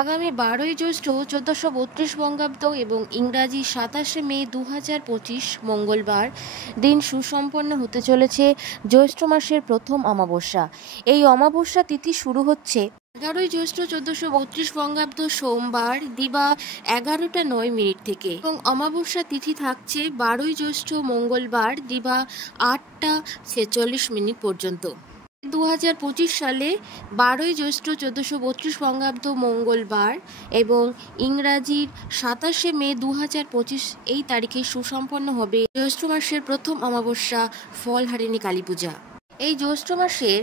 আগামী 12ই জ্যৈষ্ঠ 1432 বঙ্গাব্দ এবং ইংরাজি 27শে মে 2025 মঙ্গলবার দিন সুসম্পন্ন হতে চলেছে জ্যৈষ্ঠ মাসের প্রথম অমাবস্যা। এই অমাবস্যা তিথি শুরু হচ্ছে 11ই জ্যৈষ্ঠ 1432 বঙ্গাব্দ সোমবার দিবা 11টা 9 মিনিট থেকে এবং অমাবস্যা তিথি থাকছে 12ই জ্যৈষ্ঠ মঙ্গলবার দিবা 8টা 46 মিনিট পর্যন্ত। 2025 সালে 12ই জ্যৈষ্ঠ 1432 বঙ্গাব্দ মঙ্গলবার এবং ইংরাজির 27শে মে 2025 এই তারিখে সুসম্পন্ন হবে জ্যৈষ্ঠ মাসের প্রথম অমাবস্যা ফলহারিণী কালী পূজা। এই জ্যৈষ্ঠ মাসের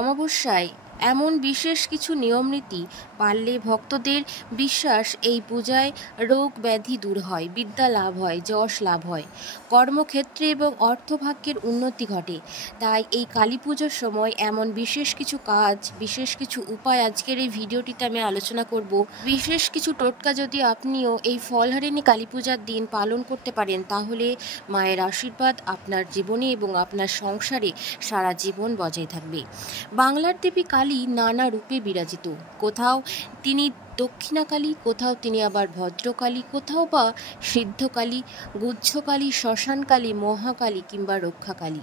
অমাবস্যায় এমন বিশেষ কিছু নিয়ম নীতি পাললে ভক্তদের বিশ্বাস এই পূজায় রোগ ব্যাধি দূর হয়, বিদ্যা লাভ হয়, যশ লাভ হয়, কর্মক্ষেত্রে এবং অর্থভাগ্যের উন্নতি ঘটে। তাই এই কালী পুজোর সময় এমন বিশেষ কিছু কাজ, বিশেষ কিছু উপায় আজকের এই ভিডিওটিতে আমি আলোচনা করব। বিশেষ কিছু টোটকা যদি আপনিও এই ফলহারিণী কালী পূজার দিন পালন করতে পারেন তাহলে মায়ের আশীর্বাদ আপনার জীবনে এবং আপনার সংসারে সারা জীবন বজায় থাকবে। বাংলার দেবী কালী নানা রূপে বিরাজিত। কোথাও তিনি দক্ষিণাকালী, কোথাও তিনি আবার ভদ্রকালী, কোথাও বা সিদ্ধকালী, গুহ্যকালী, শ্মশানকালী, মহাকালী কিংবা রক্ষাকালী।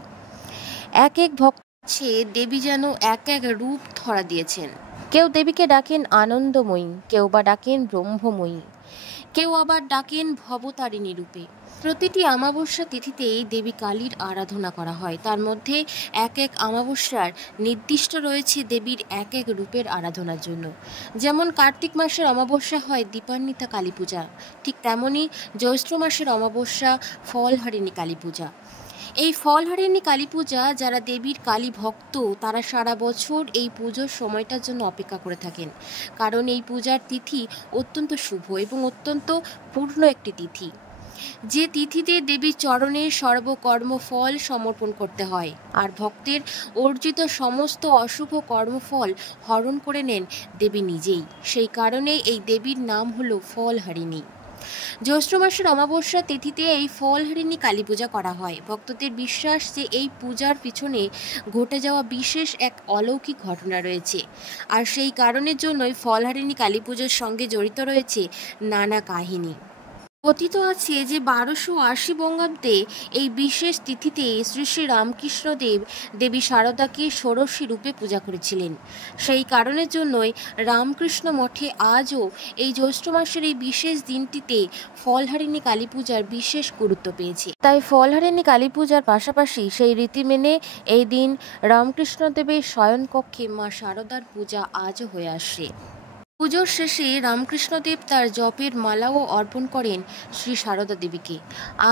এক এক ভক্ত আছে দেবী যেন এক এক রূপ ধরা দিয়েছেন। কেউ দেবীকে ডাকেন আনন্দময়ী, কেউ বা ডাকেন ব্রহ্মময়ী, কেউ আবার ডাকেন ভবতারিণী রূপে। প্রতিটি অমাবস্যা তিথিতেই দেবী কালীর আরাধনা করা হয়। তার মধ্যে এক এক অমাবস্যার নির্দিষ্ট রয়েছে দেবীর এক এক রূপের আরাধনার জন্য। যেমন কার্তিক মাসের অমাবস্যা হয় দীপান্বিতা কালী পূজা, ঠিক তেমনই জ্যৈষ্ঠ মাসের অমাবস্যা ফলহারিণী কালী পূজা। এই ফলহারিণী কালী পূজা যারা দেবীর কালী ভক্ত তারা সারা বছর এই পুজোর সময়টার জন্য অপেক্ষা করে থাকেন, কারণ এই পূজার তিথি অত্যন্ত শুভ এবং অত্যন্ত পূর্ণ একটি তিথি, যে তিথিতে দেবীর চরণে সর্বকর্ম ফল সমর্পণ করতে হয় আর ভক্তের অর্জিত সমস্ত অশুভ কর্মফল হরণ করে নেন দেবী নিজেই। সেই কারণে এই দেবীর নাম হলো ফলহারিণী। জ্যৈষ্ঠ মাসের অমাবস্যা তিথিতে এই ফলহারিণী কালী পূজা করা হয়। ভক্তদের বিশ্বাস যে এই পূজার পিছনে ঘটে যাওয়া বিশেষ এক অলৌকিক ঘটনা রয়েছে, আর সেই কারণের জন্যই ফলহারিণী কালী পূজার সঙ্গে জড়িত রয়েছে নানা কাহিনী। কথিত আছে যে 1280 বঙ্গাব্দে এই বিশেষ তিথিতে শ্রী শ্রী রামকৃষ্ণদেব দেবী শারদাকে ষোড়শী রূপে পূজা করেছিলেন। সেই কারণের জন্যই রামকৃষ্ণ মঠে আজও এই জ্যৈষ্ঠ মাসের এই বিশেষ দিনটিতে ফলহারিণী কালী পূজার বিশেষ গুরুত্ব পেয়েছে। তাই ফলহারিণী কালী পূজার পাশাপাশি সেই রীতি মেনে এই দিন রামকৃষ্ণদেবের শয়নকক্ষে মা শারদার পূজা আজও হয়ে আসে। পুজোর শেষে রামকৃষ্ণদেব তার জপের মালাও অর্পণ করেন শ্রী সারদা দেবীকে।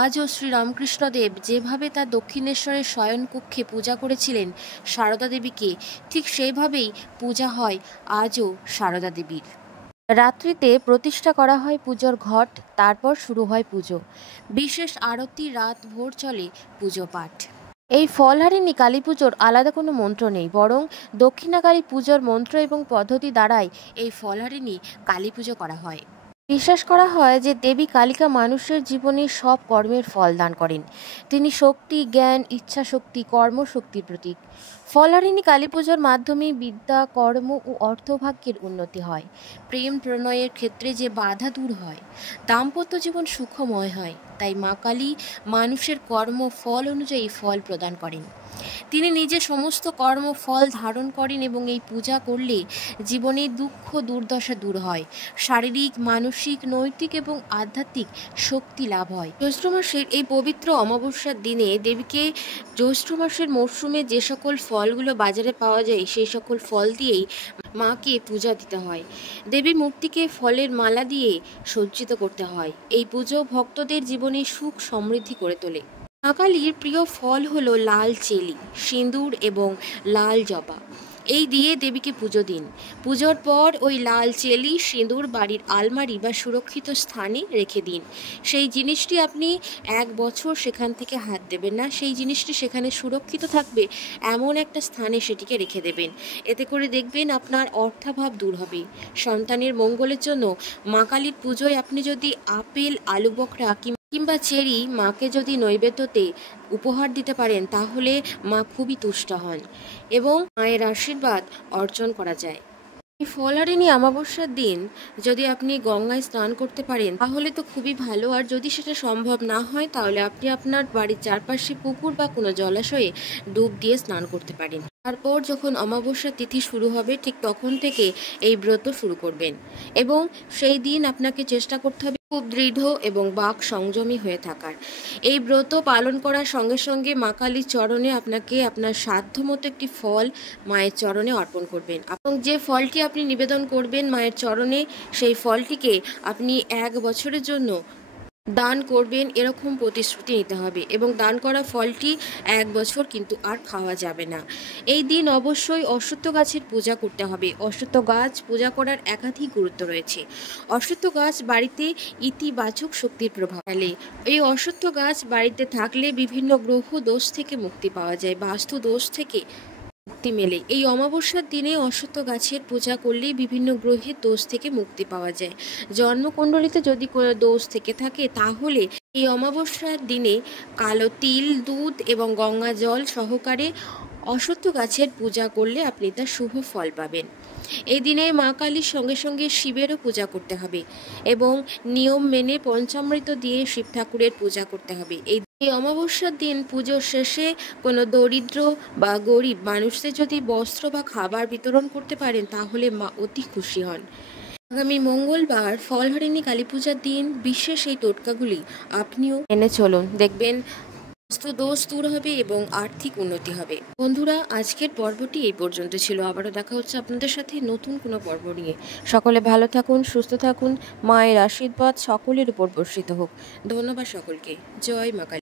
আজও শ্রী রামকৃষ্ণদেব যেভাবে তার দক্ষিণেশ্বরের শয়নকক্ষে পূজা করেছিলেন সারদা দেবীকে, ঠিক সেইভাবেই পূজা হয় আজও সারদা দেবীর। রাত্রিতে প্রতিষ্ঠা করা হয় পুজোর ঘট, তারপর শুরু হয় পুজো। বিশেষ আরতি রাত ভোর চলে পুজো পাঠ। এই ফলহারিণী কালী পুজোর আলাদা কোনো মন্ত্র নেই, বরং দক্ষিণাকালী পুজোর মন্ত্র এবং পদ্ধতি দ্বারাই এই ফলহারিণী কালী পুজো করা হয়। বিশ্বাস করা হয় যে দেবী কালিকা মানুষের জীবনে সব কর্মের ফল দান করেন। তিনি শক্তি, জ্ঞান, ইচ্ছা শক্তি, কর্মশক্তির প্রতীক। ফলহারিণী কালী পুজোর মাধ্যমে বিদ্যা, কর্ম ও অর্থভাগ্যের উন্নতি হয়। প্রেম প্রণয়ের ক্ষেত্রে যে বাধা দূর হয়, দাম্পত্য জীবন সুখময় হয়। তাই মা কালী মানুষের কর্ম ফল অনুযায়ী ফল প্রদান করেন। তিনি নিজে সমস্ত কর্ম ফল ধারণ করেন এবং এই পূজা করলে জীবনে দুঃখ দুর্দশা দূর হয়, শারীরিক, মানসিক, নৈতিক এবং আধ্যাত্মিক শক্তি লাভ হয়। জ্যৈষ্ঠ মাসের এই পবিত্র অমাবস্যার দিনে দেবীকে জ্যৈষ্ঠ মাসের মরশুমে যে সকল ফলগুলো বাজারে পাওয়া যায় সেই সকল ফল দিয়েই মাকে পূজা দিতে হয়। দেবী মূর্তিকে ফলের মালা দিয়ে সজ্জিত করতে হয়। এই পুজো ভক্তদের জীবনে সুখ সমৃদ্ধি করে তোলে। মা কালীর প্রিয় ফল হলো লাল চেলি, সিঁদুর এবং লাল জবা। এই দিয়ে দেবীকে পুজো দিন। পুজোর পর ওই লাল চেলি, সিঁদুর বাড়ির আলমারি বা সুরক্ষিত স্থানে রেখে দিন। সেই জিনিসটি আপনি 1 বছর সেখান থেকে হাত দেবেন না, সেই জিনিসটি সেখানে সুরক্ষিত থাকবে এমন একটা স্থানে সেটিকে রেখে দেবেন। এতে করে দেখবেন আপনার অর্থাভাব দূর হবে। সন্তানের মঙ্গলের জন্য মা কালীর পুজোয় আপনি যদি আপেল, আলু বখরা কিংবা চেরি মাকে যদি নৈবেদ্যতে উপহার দিতে পারেন তাহলে মা খুবই তুষ্ট হন এবং মায়ের আশীর্বাদ অর্জন করা যায়। এই ফলহারিণী অমাবস্যার দিন যদি আপনি গঙ্গায় স্নান করতে পারেন তাহলে তো খুবই ভালো। আর যদি সেটা সম্ভব না হয় তাহলে আপনি আপনার বাড়ির চারপাশে পুকুর বা কোনো জলাশয়ে ডুব দিয়ে স্নান করতে পারেন। তারপর যখন অমাবস্যার তিথি শুরু হবে ঠিক তখন থেকে এই ব্রত শুরু করবেন এবং সেই দিন আপনাকে চেষ্টা করতে হবে খুব দৃঢ় এবং বাক সংযমী হয়ে থাকার। এই ব্রত পালন করার সঙ্গে সঙ্গে মা কালীর চরণে আপনাকে আপনার সাধ্যমতো একটি ফল মায়ের চরণে অর্পণ করবেন এবং যে ফলটি আপনি নিবেদন করবেন মায়ের চরণে সেই ফলটিকে আপনি 1 বছরের জন্য দান করবেন এরকম প্রতিশ্রুতি নিতে হবে এবং দান করা ফলটি 1 বছর কিন্তু আর খাওয়া যাবে না। এই দিন অবশ্যই অশ্বত্থ গাছের পূজা করতে হবে। অশ্বত্থ গাছ পূজা করার একাধিক গুরুত্ব রয়েছে। অশ্বত্থ গাছ বাড়িতে ইতিবাচক শক্তির প্রভাব ফেলে। এই অশ্বত্থ গাছ বাড়িতে থাকলে বিভিন্ন গ্রহ দোষ থেকে মুক্তি পাওয়া যায়, বাস্তু দোষ থেকে মুক্তি মেলে। এই অমাবস্যার দিনে অশ্বত্থ গাছের পূজা করলেই বিভিন্ন গ্রহের দোষ থেকে মুক্তি পাওয়া যায়। জন্মকুণ্ডলিতে যদি কোনো দোষ থেকে থাকে তাহলে এই অমাবস্যার দিনে কালো তিল, দুধ এবং গঙ্গা জল সহকারে অশ্বত্থ গাছের পূজা করলে আপনি তার শুভ ফল পাবেন। এই দিনে মা কালীর সঙ্গে সঙ্গে শিবেরও পূজা করতে হবে এবং নিয়ম মেনে পঞ্চামৃত দিয়ে শিব ঠাকুরের পূজা করতে হবে। এই অমাবস্যার দিন পুজোর শেষে কোনো দরিদ্র বা গরিব মানুষদের যদি বস্ত্র বা খাবার বিতরণ করতে পারেন তাহলে মা অতি খুশি হন। আগামী মঙ্গলবার ফলহারিণী কালী পূজার দিন বিশেষ এই টোটকাগুলি আপনিও মেনে চলুন, দেখবেন দোষ দূর হবে এবং আর্থিক উন্নতি হবে। বন্ধুরা, আজকের পর্বটি এই পর্যন্ত ছিল। আবারও দেখা হচ্ছে আপনাদের সাথে নতুন কোনো পর্ব নিয়ে। সকলে ভালো থাকুন, সুস্থ থাকুন, মায়ের আশীর্বাদ সকলের উপর বর্ষিত হোক। ধন্যবাদ সকলকে। জয় মা কালী।